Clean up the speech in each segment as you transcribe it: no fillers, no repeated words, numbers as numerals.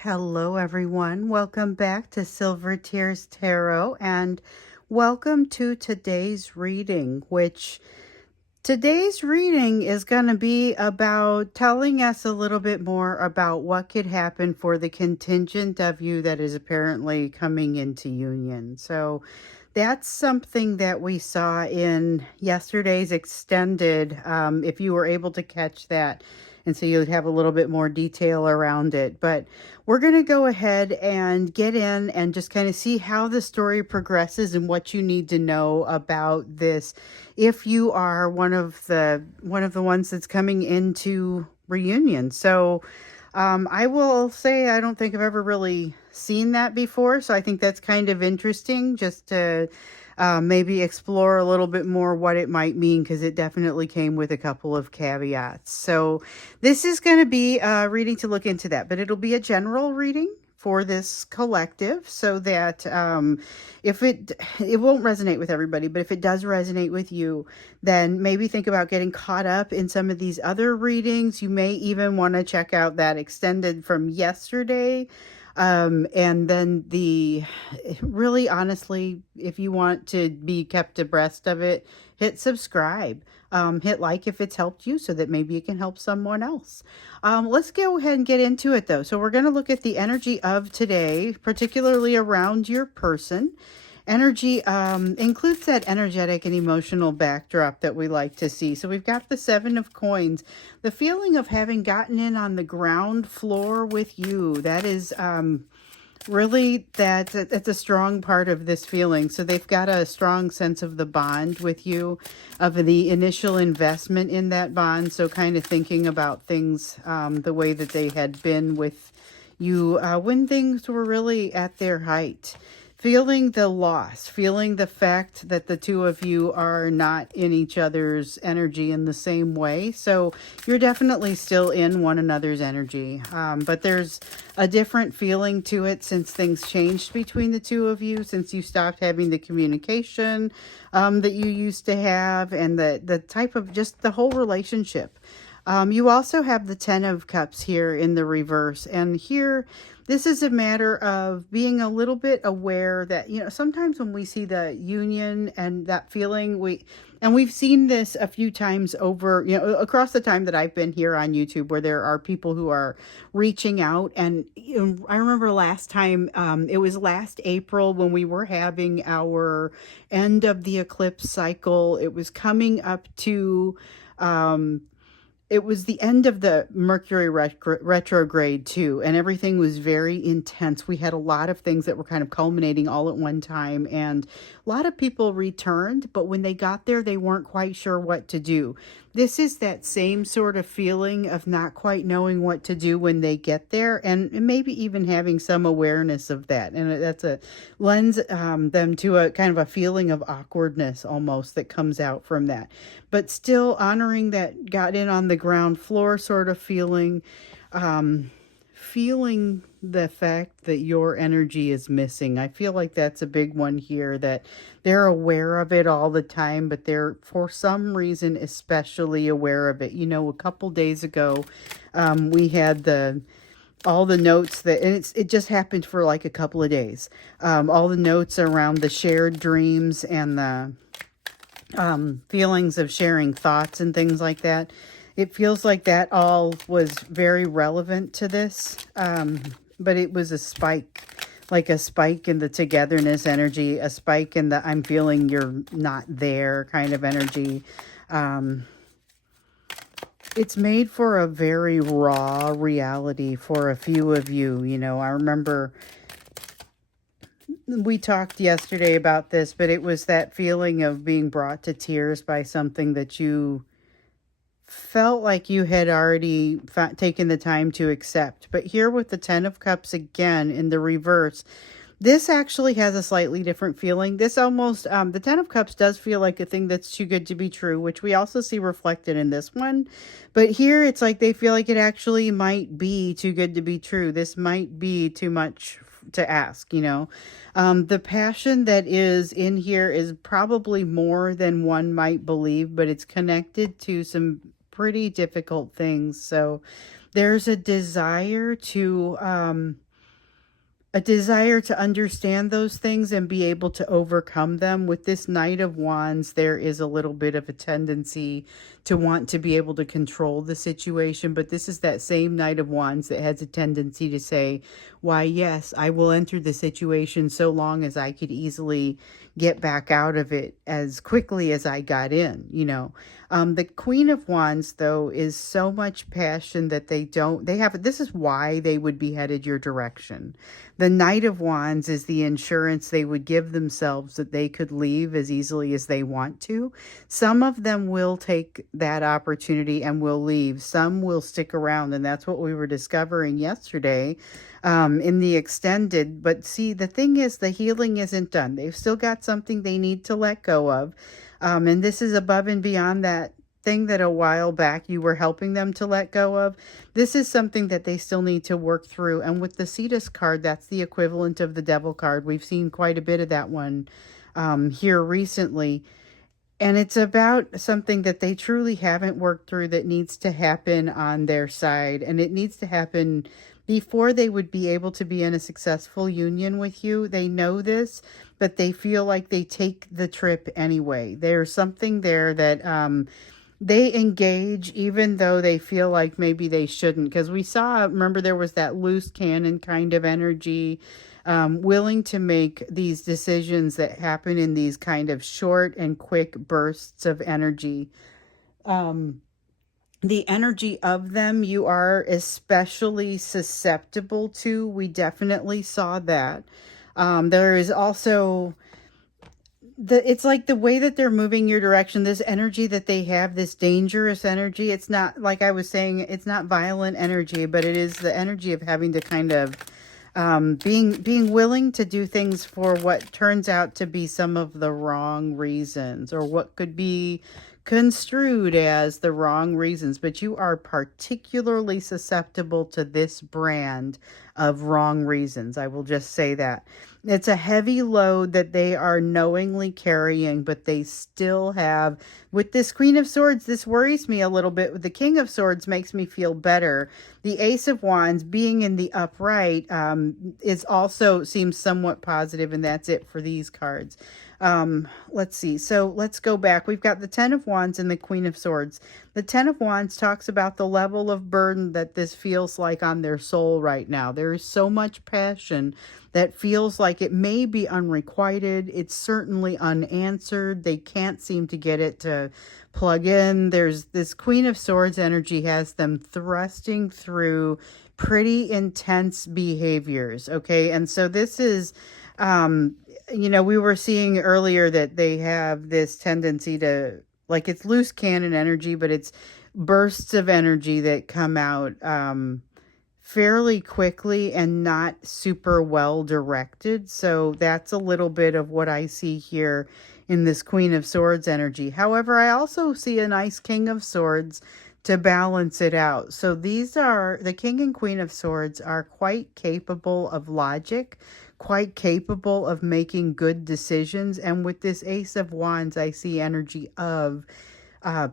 Hello, everyone. Welcome back to Silver Tears Tarot, and welcome to today's reading, which today's reading is going to be about telling us a little bit more about what could happen for the contingent of you that is apparently coming into union. So that's something that we saw in yesterday's extended, if you were able to catch that. And so you'd have a little bit more detail around it. But we're going to go ahead and get in and just kind of see how the story progresses and what you need to know about this if you are one of the ones that's coming into reunion. So I will say I don't think I've ever really seen that before, so I think that's kind of interesting just to maybe explore a little bit more what it might mean, because it definitely came with a couple of caveats. So this is going to be a reading to look into that, but it'll be a general reading for this collective, so that if it won't resonate with everybody, but if it does resonate with you, then maybe think about getting caught up in some of these other readings. You may even want to check out that extended from yesterday. And then really honestly, if you want to be kept abreast of it, hit subscribe. Hit like if it's helped you, so that maybe it can help someone else. Let's go ahead and get into it though. So we're going to look at the energy of today, particularly around your person. Energy includes that energetic and emotional backdrop that we like to see. So we've got the Seven of Coins, the feeling of having gotten in on the ground floor with you. That is really, that's a strong part of this feeling. So they've got a strong sense of the bond with you, of the initial investment in that bond. So kind of thinking about things the way that they had been with you when things were really at their height. Feeling the loss, feeling the fact that the two of you are not in each other's energy in the same way. So you're definitely still in one another's energy. But there's a different feeling to it since things changed between the two of you, since you stopped having the communication that you used to have, and the type of just the whole relationship. You also have the Ten of Cups here in the reverse. And here, this is a matter of being a little bit aware that, sometimes when we see the union and that feeling, we've seen this a few times over, across the time that I've been here on YouTube, where there are people who are reaching out. And I remember last time, it was last April when we were having our end of the eclipse cycle. It was coming up to, it was the end of the Mercury retrograde too, and everything was very intense. We had a lot of things that were kind of culminating all at one time, and a lot of people returned, but when they got there, they weren't quite sure what to do. This is that same sort of feeling of not quite knowing what to do when they get there, and maybe even having some awareness of that. And that's a lends them to a kind of a feeling of awkwardness almost that comes out from that. But still honoring that got in on the ground floor sort of feeling, feeling the fact that your energy is missing. I feel like that's a big one here, that they're aware of it all the time, but they're for some reason especially aware of it. A couple days ago, we had all the notes that, and it just happened for like a couple of days. All the notes around the shared dreams and the feelings of sharing thoughts and things like that. It feels like that all was very relevant to this, but it was a spike, like a spike in the togetherness energy, a spike in the I'm feeling you're not there kind of energy. It's made for a very raw reality for a few of you. I remember we talked yesterday about this, but it was that feeling of being brought to tears by something that you felt like you had already taken the time to accept. But here with the Ten of Cups again in the reverse, this actually has a slightly different feeling. This almost, the Ten of Cups does feel like a thing that's too good to be true, which we also see reflected in this one. But here it's like they feel like it actually might be too good to be true. This might be too much to ask, The passion that is in here is probably more than one might believe, but it's connected to some pretty difficult things. So there's a desire to a desire to understand those things and be able to overcome them. With this Knight of Wands, there is a little bit of a tendency to want to be able to control the situation, but this is that same Knight of Wands that has a tendency to say, why, yes, I will enter the situation so long as I could easily get back out of it as quickly as I got in, you know. The Queen of Wands, though, is so much passion that they have, this is why they would be headed your direction. The Knight of Wands is the insurance they would give themselves that they could leave as easily as they want to. Some of them will take that opportunity and will leave. Some will stick around, and that's what we were discovering yesterday in the extended. But see, the thing is, the healing isn't done. They've still got something they need to let go of. And this is above and beyond that thing that a while back you were helping them to let go of. This is something that they still need to work through. And with the Cetus card, that's the equivalent of the Devil card. We've seen quite a bit of that one here recently. And it's about something that they truly haven't worked through that needs to happen on their side. And it needs to happen before they would be able to be in a successful union with you. They know this, but they feel like they take the trip anyway. There's something there that they engage even though they feel like maybe they shouldn't. Because we saw, remember, there was that loose cannon kind of energy, willing to make these decisions that happen in these kind of short and quick bursts of energy. The energy of them you are especially susceptible to. We definitely saw that. There is also it's like the way that they're moving your direction, this energy that they have, this dangerous energy. It's not, like I was saying, it's not violent energy, but it is the energy of having to kind of being willing to do things for what turns out to be some of the wrong reasons, or what could be construed as the wrong reasons. But you are particularly susceptible to this brand of wrong reasons. I will just say that. It's a heavy load that they are knowingly carrying, but they still have, with this Queen of Swords, this worries me a little bit. With the King of Swords makes me feel better. The Ace of Wands being in the upright is also seems somewhat positive, and that's it for these cards. Let's see. So let's go back. We've got the Ten of Wands and the Queen of Swords. The Ten of Wands talks about the level of burden that this feels like on their soul right now. There is so much passion that feels like it may be unrequited. It's certainly unanswered. They can't seem to get it to plug in. There's this Queen of Swords energy has them thrusting through pretty intense behaviors. Okay. And so this is, you know, we were seeing earlier that they have this tendency to, like, it's loose cannon energy, but it's bursts of energy that come out fairly quickly and not super well directed. So that's a little bit of what I see here in this Queen of Swords energy. However, I also see a nice King of Swords to balance it out. So these are, the King and Queen of Swords are quite capable of logic, quite capable of making good decisions. And with this Ace of Wands, I see energy of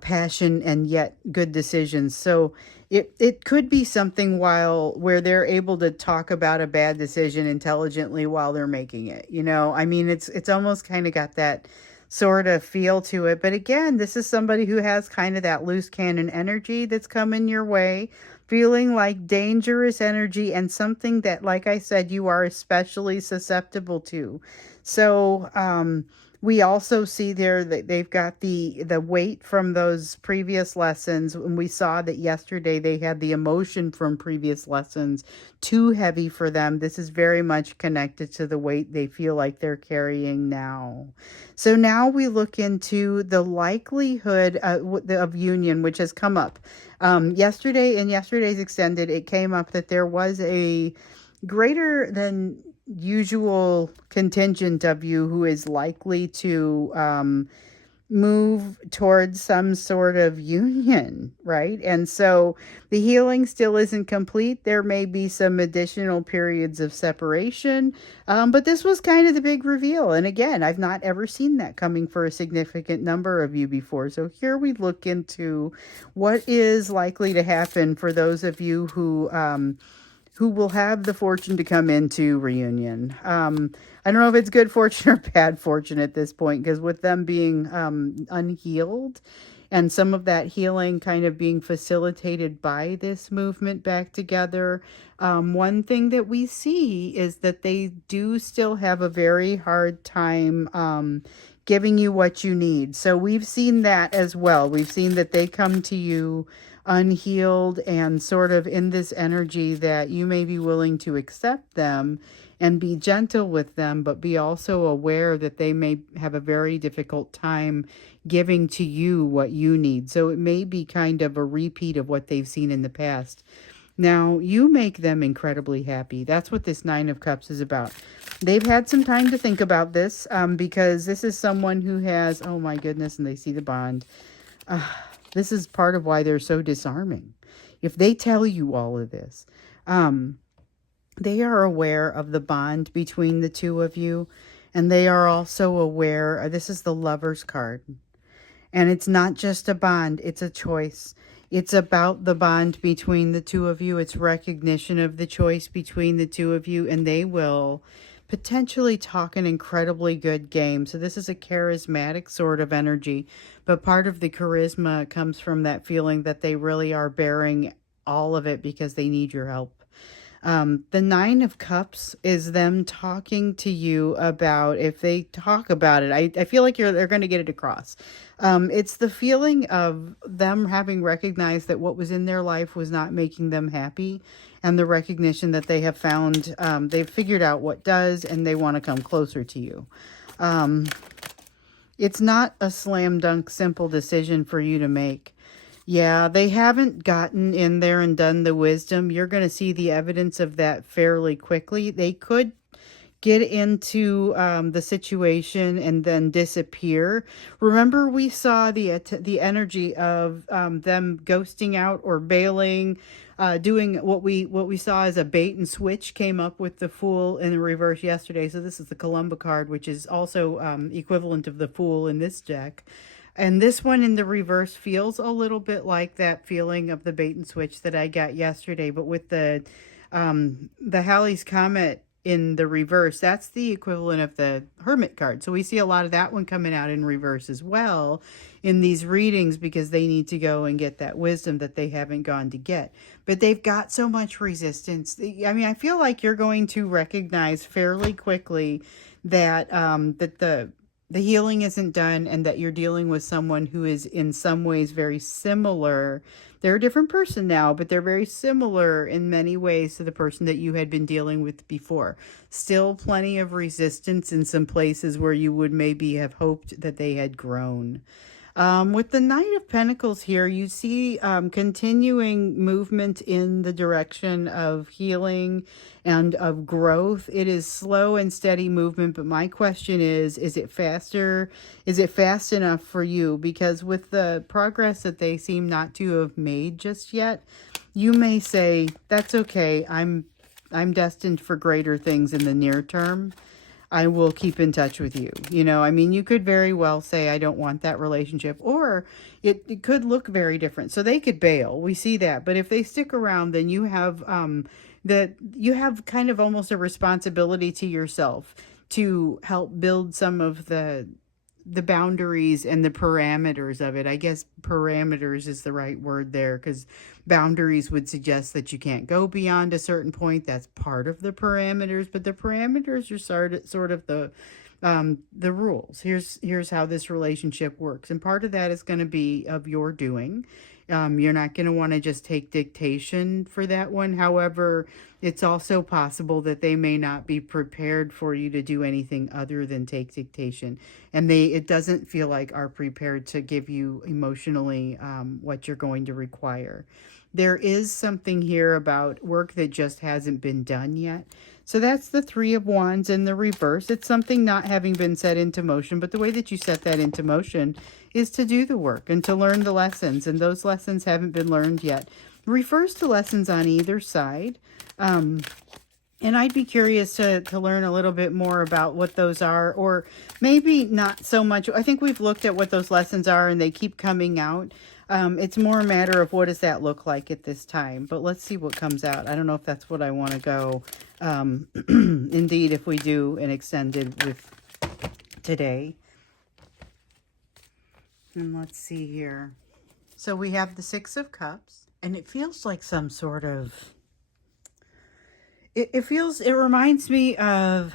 passion and yet good decisions. So it could be something where they're able to talk about a bad decision intelligently while they're making it. You know, I mean, it's almost kind of got that sort of feel to it. But again, this is somebody who has kind of that loose cannon energy that's coming your way, feeling like dangerous energy, and something that, like I said, you are especially susceptible to. So we also see there that they've got the weight from those previous lessons. And we saw that yesterday they had the emotion from previous lessons too heavy for them. This is very much connected to the weight they feel like they're carrying now. So now we look into the likelihood of union, which has come up. Yesterday, in yesterday's extended, it came up that there was a greater than usual contingent of you who is likely to move towards some sort of union, right? And so the healing still isn't complete. There may be some additional periods of separation, but this was kind of the big reveal. And again, I've not ever seen that coming for a significant number of you before. So here we look into what is likely to happen for those of you who who will have the fortune to come into reunion. I don't know if it's good fortune or bad fortune at this point, because with them being unhealed and some of that healing kind of being facilitated by this movement back together, one thing that we see is that they do still have a very hard time giving you what you need. So we've seen that as well. We've seen that they come to you unhealed and sort of in this energy that you may be willing to accept them and be gentle with them, but be also aware that they may have a very difficult time giving to you what you need. So it may be kind of a repeat of what they've seen in the past. Now, you make them incredibly happy. That's what this Nine of Cups is about. They've had some time to think about this because this is someone who has, oh my goodness, and they see the bond. This is part of why they're so disarming. If they tell you all of this, they are aware of the bond between the two of you. And they are also aware, this is the Lover's card. And it's not just a bond, it's a choice. It's about the bond between the two of you. It's recognition of the choice between the two of you. And they will potentially talk an incredibly good game. So this is a charismatic sort of energy, but part of the charisma comes from that feeling that they really are bearing all of it because they need your help. The Nine of Cups is them talking to you about, if they talk about it, I feel like they're going to get it across. It's the feeling of them having recognized that what was in their life was not making them happy, and the recognition that they have found, they've figured out what does, and they want to come closer to you. It's not a slam dunk simple decision for you to make. Yeah, they haven't gotten in there and done the wisdom. You're going to see the evidence of that fairly quickly. They could get into the situation and then disappear. Remember, we saw the energy of them ghosting out or bailing, doing what we saw as a bait and switch came up with the Fool in the reverse yesterday. So this is the Columba card, which is also equivalent of the Fool in this deck. And this one in the reverse feels a little bit like that feeling of the bait and switch that I got yesterday, but with the Halley's Comet in the reverse, that's the equivalent of the Hermit card. So we see a lot of that one coming out in reverse as well in these readings because they need to go and get that wisdom that they haven't gone to get. But they've got so much resistance. I mean, I feel like you're going to recognize fairly quickly that that the healing isn't done and that you're dealing with someone who is in some ways very similar. They're a different person now, but they're very similar in many ways to the person that you had been dealing with before. Still plenty of resistance in some places where you would maybe have hoped that they had grown. With the Knight of Pentacles here, you see continuing movement in the direction of healing and of growth. It is slow and steady movement, but my question is it faster? Is it fast enough for you? Because with the progress that they seem not to have made just yet, you may say, that's okay, I'm destined for greater things in the near term. I will keep in touch with you. You know, I mean, you could very well say, I don't want that relationship, or it could look very different. So they could bail. We see that. But if they stick around, then you have you have kind of almost a responsibility to yourself to help build some of the boundaries and the parameters of it. I guess parameters is the right word there, because boundaries would suggest that you can't go beyond a certain point. That's part of the parameters, but the parameters are sort of the rules. Here's how this relationship works, and part of that is going to be of your doing. You're not going to want to just take dictation for that one. However, it's also possible that they may not be prepared for you to do anything other than take dictation. And it doesn't feel like are prepared to give you emotionally what you're going to require. There is something here about work that just hasn't been done yet. So that's the Three of Wands in the reverse. It's something not having been set into motion, but the way that you set that into motion is to do the work and to learn the lessons, and those lessons haven't been learned yet. Refers to lessons on either side. And I'd be curious to learn a little bit more about what those are, or maybe not so much. I think we've looked at what those lessons are and they keep coming out. It's more a matter of what does that look like at this time. But let's see what comes out. I don't know if that's what I want to go. Indeed, if we do an extended with today. And let's see here. So we have the Six of Cups. And it feels like some sort of... it reminds me of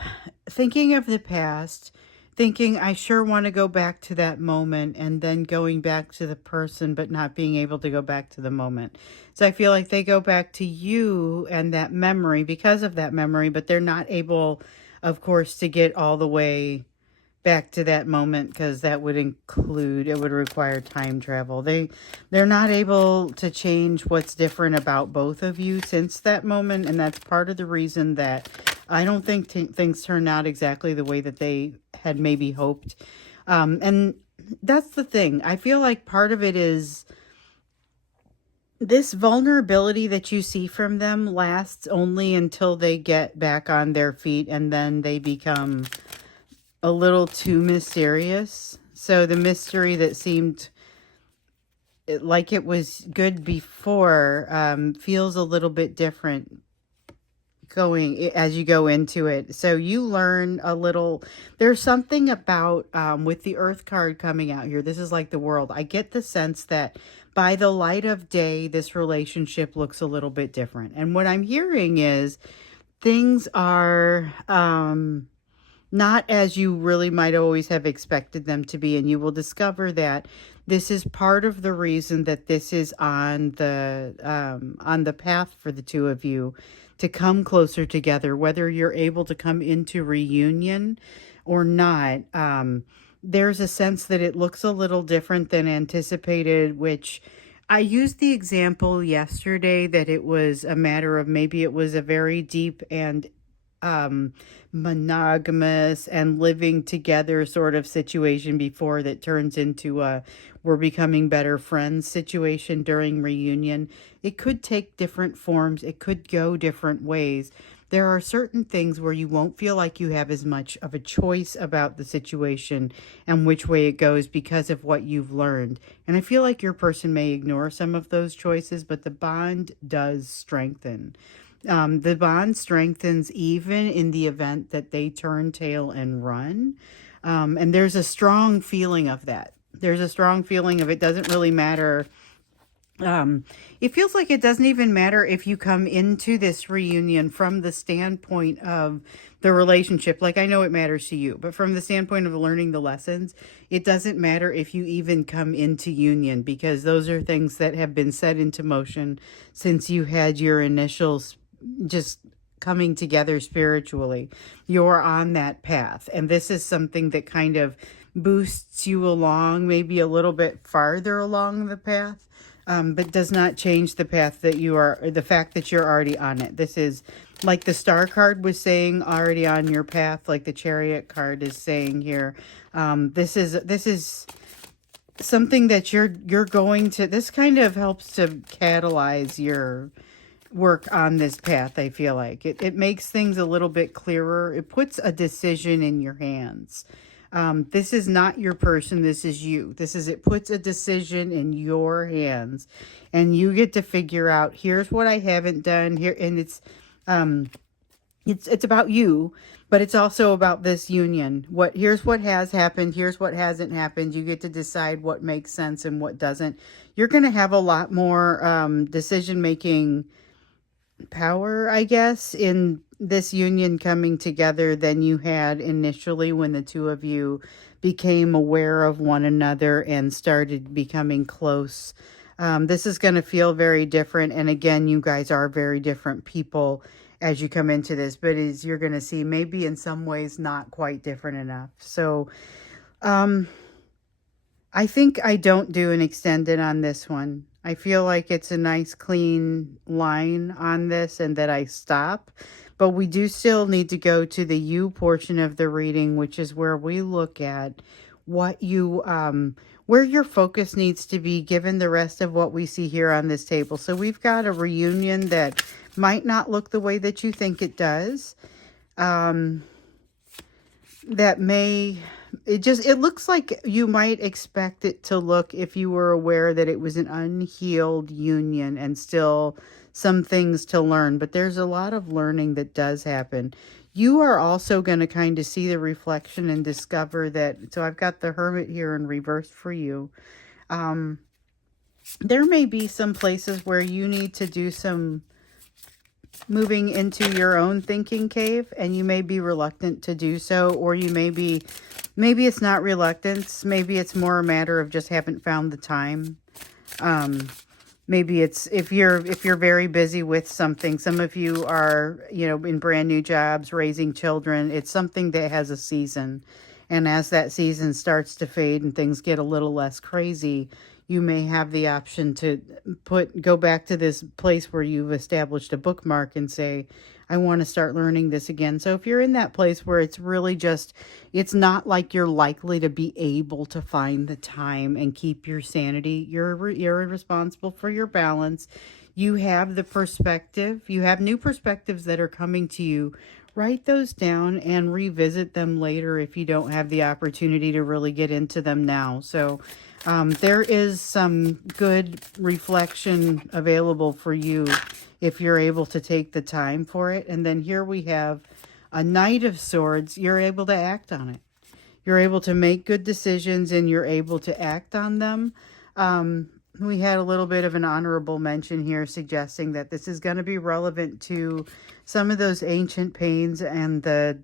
thinking of the past, thinking I sure want to go back to that moment, and then going back to the person, but not being able to go back to the moment. So I feel like they go back to you and that memory because of that memory, but they're not able, of course, to get all the way back to that moment because that would it would require time travel. They're not able to change what's different about both of you since that moment, and that's part of the reason that I don't think things turn out exactly the way that they had maybe hoped. And that's the thing. I feel like part of it is this vulnerability that you see from them lasts only until they get back on their feet, and then they become a little too mysterious. So the mystery that seemed like it was good before feels a little bit different going as you go into it. So you learn a little. There's something about with the Earth card coming out here. This is like the World. I get the sense that by the light of day, this relationship looks a little bit different. And what I'm hearing is things are not as you really might always have expected them to be. And you will discover that this is part of the reason that this is on the path for the two of you to come closer together, whether you're able to come into reunion or not. There's a sense that it looks a little different than anticipated, which I used the example yesterday that it was a matter of maybe it was a very deep and monogamous and living together sort of situation before that turns into a we're becoming better friends situation during reunion. It could take different forms. It could go different ways. There are certain things where you won't feel like you have as much of a choice about the situation and which way it goes because of what you've learned. And I feel like your person may ignore some of those choices, but the bond does strengthen. The bond strengthens even in the event that they turn tail and run. And there's a strong feeling of that. There's a strong feeling of it doesn't really matter. It feels like it doesn't even matter if you come into this reunion from the standpoint of the relationship. Like, I know it matters to you, but from the standpoint of learning the lessons, it doesn't matter if you even come into union, because those are things that have been set into motion since you had your initials just coming together spiritually. You're on that path, and this is something that kind of boosts you along, maybe a little bit farther along the path, but does not change the path that you are, the fact that you're already on it. This is like the Star card was saying, already on your path, like the Chariot card is saying here. This is something that you're going to, this kind of helps to catalyze your work on this path. I feel like it makes things a little bit clearer. It puts a decision in your hands. This is not your person. This is you. It puts a decision in your hands, and you get to figure out, here's what I haven't done here. And it's about you, but it's also about this union. Here's what has happened. Here's what hasn't happened. You get to decide what makes sense and what doesn't. You're going to have a lot more, decision-making power, I guess, in this union coming together than you had initially when the two of you became aware of one another and started becoming close. This is going to feel very different. And again, you guys are very different people as you come into this, but as you're going to see, maybe in some ways not quite different enough. So I think I don't do an extended on this one. I feel like it's a nice clean line on this and that I stop. But we do still need to go to the you portion of the reading, which is where we look at what you, where your focus needs to be given the rest of what we see here on this table. So we've got a reunion that might not look the way that you think it does. That may it looks like you might expect it to look if you were aware that it was an unhealed union and still some things to learn, but there's a lot of learning that does happen. You are also going to kind of see the reflection and discover that. So I've got the Hermit here in reverse for you. There may be some places where you need to do some moving into your own thinking cave, and you may be reluctant to do so, or you may be, maybe it's not reluctance, maybe it's more a matter of just haven't found the time. Maybe it's if you're very busy with something. Some of you are, in brand new jobs, raising children. It's something that has a season, and as that season starts to fade and things get a little less crazy, you may have the option to go back to this place where you've established a bookmark and say, I want to start learning this again. So if you're in that place where it's really just, it's not like you're likely to be able to find the time and keep your sanity, you're responsible for your balance. You have the perspective, you have new perspectives that are coming to you. Write those down and revisit them later if you don't have the opportunity to really get into them now. So there is some good reflection available for you if you're able to take the time for it. And then here we have a Knight of Swords. You're able to act on it. You're able to make good decisions and you're able to act on them. We had a little bit of an honorable mention here suggesting that this is going to be relevant to some of those ancient pains and the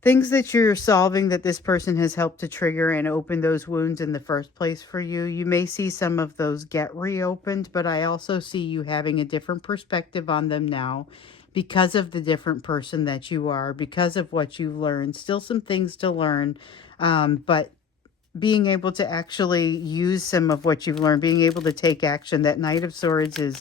things that you're solving that this person has helped to trigger and open those wounds in the first place for you. You may see some of those get reopened, but I also see you having a different perspective on them now because of the different person that you are, because of what you've learned. Still some things to learn, but being able to actually use some of what you've learned, being able to take action. That Knight of Swords is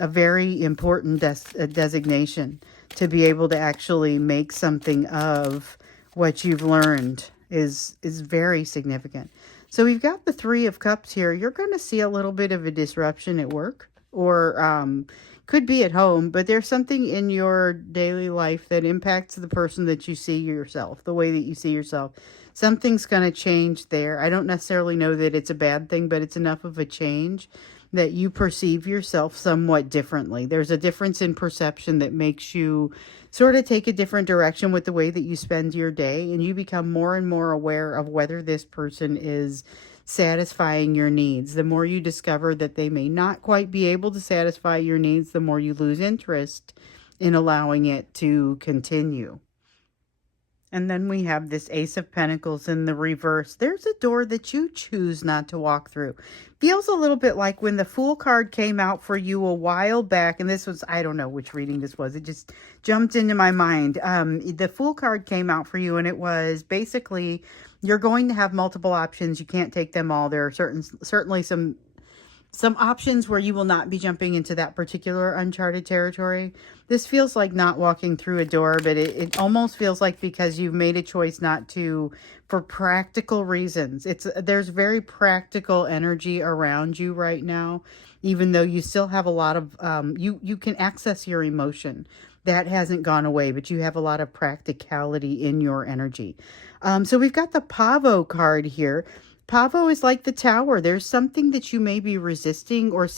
a very important designation. To be able to actually make something of what you've learned is very significant. So we've got the Three of Cups here. You're going to see a little bit of a disruption at work, or could be at home, but there's something in your daily life that impacts the person that you see yourself, the way that you see yourself. Something's going to change there. I don't necessarily know that it's a bad thing, but it's enough of a change that you perceive yourself somewhat differently. There's a difference in perception that makes you sort of take a different direction with the way that you spend your day, and you become more and more aware of whether this person is satisfying your needs. The more you discover that they may not quite be able to satisfy your needs, the more you lose interest in allowing it to continue. And then we have this Ace of Pentacles in the reverse. There's a door that you choose not to walk through. Feels a little bit like when the Fool card came out for you a while back. And this was, I don't know which reading this was. It just jumped into my mind. The Fool card came out for you and it was basically, you're going to have multiple options. You can't take them all. There are certainly some options where you will not be jumping into that particular uncharted territory. This feels like not walking through a door, but it almost feels like because you've made a choice not to, for practical reasons. There's very practical energy around you right now, even though you still have a lot of, you can access your emotion. That hasn't gone away, but you have a lot of practicality in your energy. So we've got the Pavo card here. Pavo is like the Tower. There's something that you may be resisting or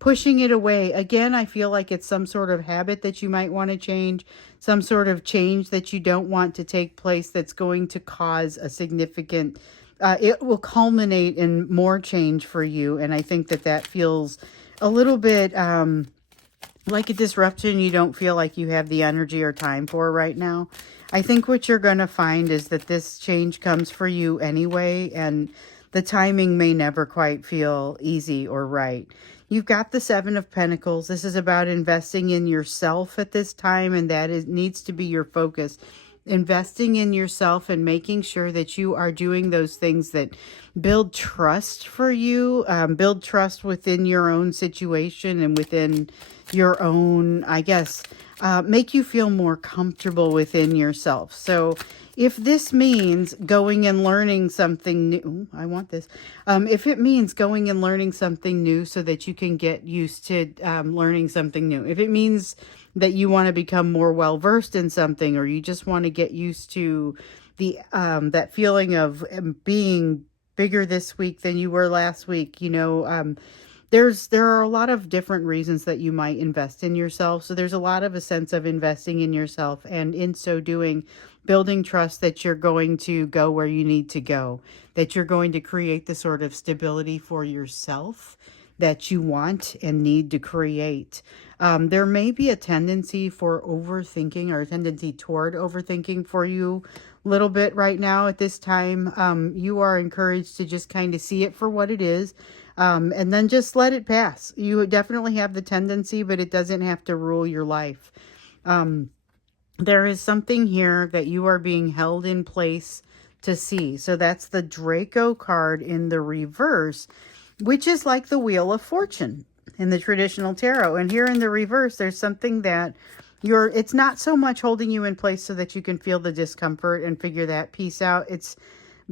pushing it away. Again, I feel like it's some sort of habit that you might want to change, some sort of change that you don't want to take place that's going to cause a significant, it will culminate in more change for you. And I think that feels a little bit like a disruption you don't feel like you have the energy or time for right now. I think what you're going to find is that this change comes for you anyway, and the timing may never quite feel easy or right. You've got the Seven of Pentacles. This is about investing in yourself at this time, and that needs to be your focus. Investing in yourself and making sure that you are doing those things that build trust for you, build trust within your own situation and within your own, I guess, make you feel more comfortable within yourself. So if this means going and learning something new, I want this. If it means going and learning something new so that you can get used to learning something new, if it means that you want to become more well versed in something, or you just want to get used to the that feeling of being bigger this week than you were last week. There are a lot of different reasons that you might invest in yourself. So there's a lot of a sense of investing in yourself, and in so doing, building trust that you're going to go where you need to go, that you're going to create the sort of stability for yourself that you want and need to create. There may be a tendency for overthinking, or a tendency toward overthinking for you a little bit right now at this time. You are encouraged to just kind of see it for what it is. And then just let it pass. You definitely have the tendency, but it doesn't have to rule your life. There is something here that you are being held in place to see. So that's the Draco card in the reverse, which is like the Wheel of Fortune in the traditional tarot. And here in the reverse, there's something that it's not so much holding you in place so that you can feel the discomfort and figure that piece out. It's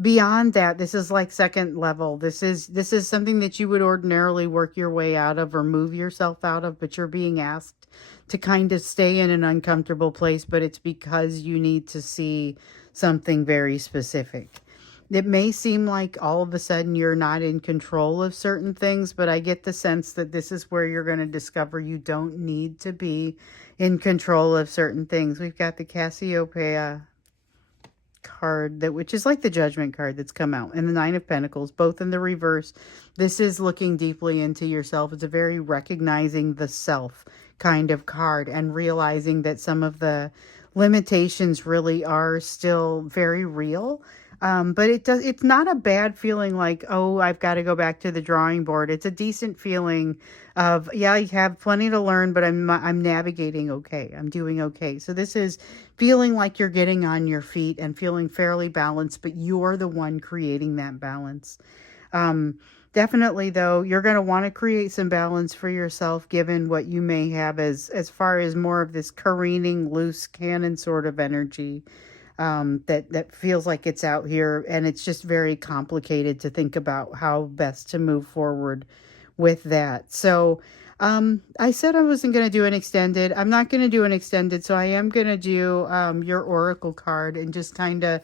beyond that. This is like second level. This is something that you would ordinarily work your way out of or move yourself out of, but you're being asked to kind of stay in an uncomfortable place, but it's because you need to see something very specific. It may seem like all of a sudden you're not in control of certain things, but I get the sense that this is where you're going to discover you don't need to be in control of certain things. We've got the Cassiopeia card, which is like the Judgment card that's come out, and the Nine of Pentacles, both in the reverse. This is looking deeply into yourself. It's a very recognizing the self kind of card, and realizing that some of the limitations really are still very real. But it's not a bad feeling like, oh, I've got to go back to the drawing board. It's a decent feeling of, yeah, I have plenty to learn, but I'm navigating okay. I'm doing okay. So this is feeling like you're getting on your feet and feeling fairly balanced, but you're the one creating that balance. Definitely, though, you're going to want to create some balance for yourself, given what you may have as far as more of this careening, loose cannon sort of energy. That feels like it's out here, and it's just very complicated to think about how best to move forward with that. So I said I wasn't going to do an extended. I'm not going to do an extended, so I am going to do your oracle card and just kind of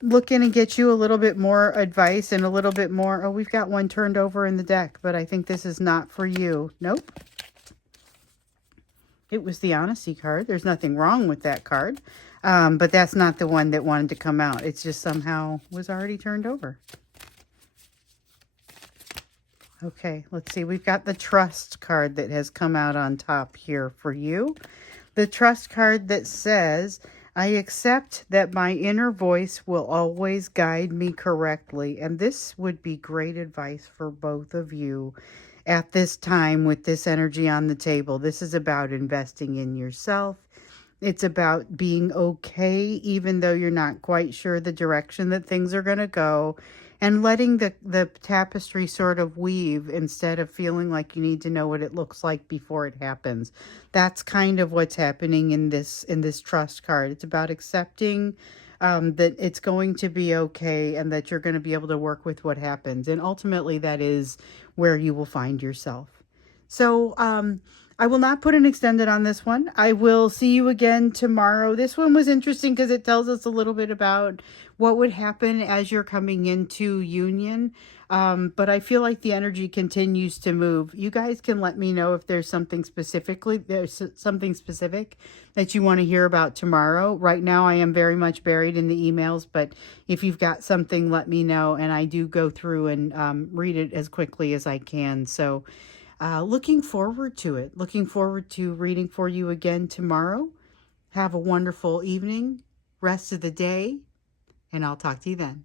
look in and get you a little bit more advice and a little bit more. Oh, we've got one turned over in the deck, but I think this is not for you. Nope. It was the Honesty card. There's nothing wrong with that card. But that's not the one that wanted to come out. It's just somehow was already turned over. Okay, let's see. We've got the Trust card that has come out on top here for you. The Trust card that says, I accept that my inner voice will always guide me correctly. And this would be great advice for both of you at this time with this energy on the table. This is about investing in yourself. It's about being okay, even though you're not quite sure the direction that things are going to go, and letting the tapestry sort of weave instead of feeling like you need to know what it looks like before it happens. That's kind of what's happening in this Trust card. It's about accepting that it's going to be okay, and that you're going to be able to work with what happens. And ultimately, that is where you will find yourself. So, I will not put an extended on this one. I will see you again tomorrow. This one was interesting because it tells us a little bit about what would happen as you're coming into union. But I feel like the energy continues to move. You guys can let me know if there's something specific that you want to hear about tomorrow. Right now, I am very much buried in the emails, but if you've got something, let me know. And I do go through and read it as quickly as I can. So looking forward to it. Looking forward to reading for you again tomorrow. Have a wonderful evening, rest of the day, and I'll talk to you then.